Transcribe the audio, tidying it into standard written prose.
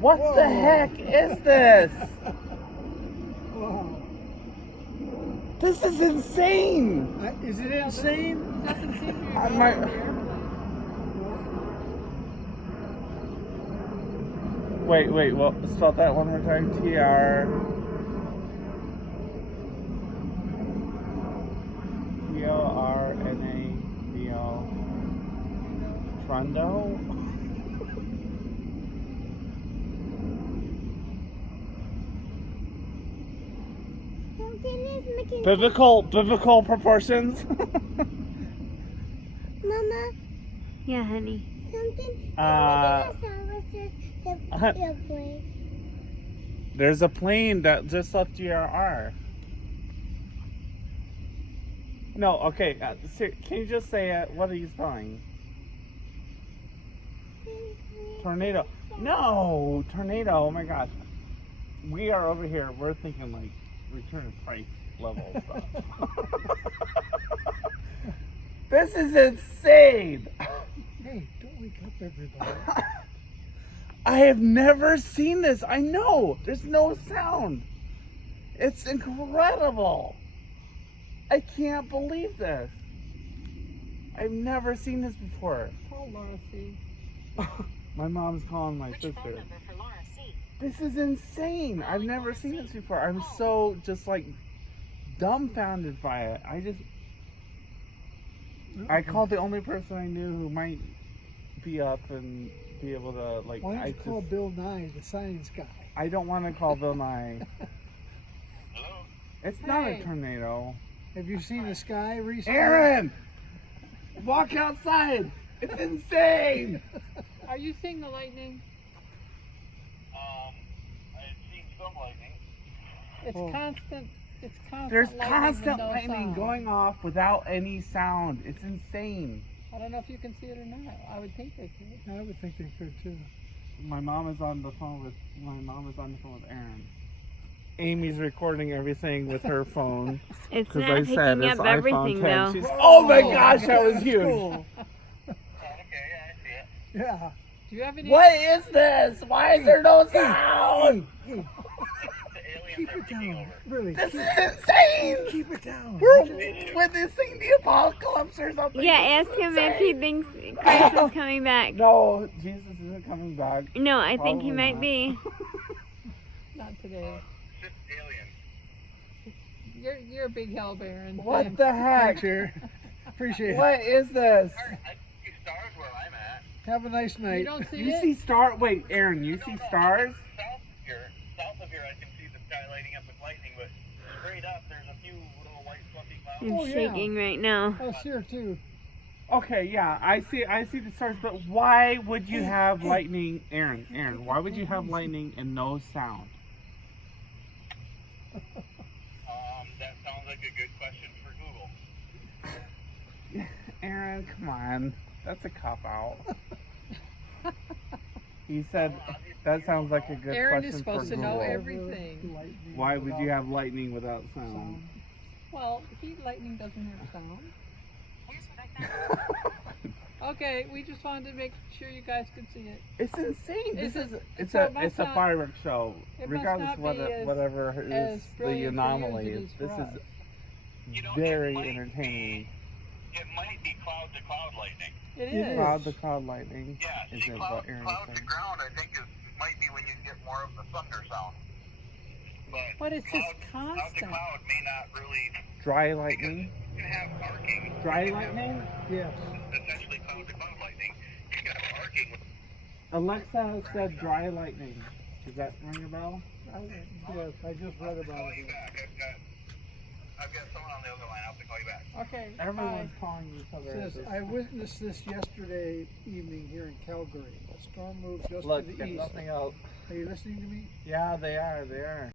What Whoa. the heck is this? Wow. This is insane. Is it insane? It doesn't seem to be I going might- on the airplane. Wait, well, spell that one more time. Trnado. Trundo? Something is making Biblical proportions. Mama, Yeah, honey. something is making a sound with the airplane. There's a plane that just left GRR. No, okay. Can you just say it? What are you spelling? Tornado. No, tornado. Oh my gosh. We are over here. We're thinking like return of price level stuff. This is insane. Hey, don't wake up everybody. I have never seen this. I know. There's no sound. It's incredible. I can't believe this. I've never seen this before. Call Laura C. My mom's calling my sister. This is insane. I've never seen this before. I'm so just like dumbfounded by it. I called the only person I knew who might be up and be able to like. Why don't you call Bill Nye, the science guy? I don't want to call Bill Nye. Hello? It's not a Hey. tornado. Have you seen the sky recently? Aaron, walk outside. It's insane. Are you seeing the lightning? I've seen some lightning. It's Oh. constant. It's constant. There's lightning constant with no lightning sound. going off without any sound. It's insane. I don't know if you can see it or not. I would think they could. I would think they could too. My mom is on the phone with Aaron. Amy's recording everything with her phone. It's Because not I picking said it's up iPhone everything 10. though. She's, oh my Whoa, gosh, that was that's huge. cool. Oh, okay, yeah, I see it. Yeah. Do you have any? What is this? Why is there no sound? Hey, The aliens keep are it taking down. over. Really. This is insane. Keep it down. We're witnessing the apocalypse or something. Yeah, This ask is him if he insane. thinks Christ is coming back. No, Jesus isn't coming back. No, I think he Probably might not. be. Not today. Just aliens. You're a big hell baron. What Thanks. the heck? Thanks, Aaron. Appreciate it. What is this? I see stars where I'm at. Have a nice You night. don't see You it? see Wait, Aaron, you see stars? South of here, I can see the sky lighting up with lightning, but straight up, there's a few little white fluffy clouds. I'm Oh, yeah. shaking right now. Oh, here too. Okay, yeah, I see the stars, but why would you have lightning, Aaron, why would you have lightning and no sound? That sounds like a good question for Google. Aaron, come on. That's a cop-out. He said, that sounds like a good Aaron question is supposed for to know Google. everything. Lightning Why would you without have lightning without sound? sound. Well, lightning doesn't have sound. Okay, we just wanted to make sure you guys could see it. It's insane. This Is it- it's so it a must it's a not- fireworks show. it must Regardless not of be as- whatever as is the brilliant for you as anomaly. it is for This us. is You know, very it might entertaining. It might be cloud to cloud lightning. It It is. Cloud to cloud lightning. Yeah, Is see, it cloud, what Aaron cloud said? to ground, I think, might be when you get more of the thunder sound. But it's just Cloud to constant. cloud may not really, Dry because lightning. you can have arcing. Dry You can have lightning? Yes. Essentially cloud to cloud lightning. You can have arcing. Alexa said dry lightning. Does that ring a bell? Yes, I just read I'll about call you it. back. I've got someone on the other line. I'll have to call you back. Okay. Everyone's calling each other. It at says, this- I witnessed this yesterday evening here in Calgary. A storm moved just Look, to if the east. nothing else. Are you listening to me? Yeah, they are.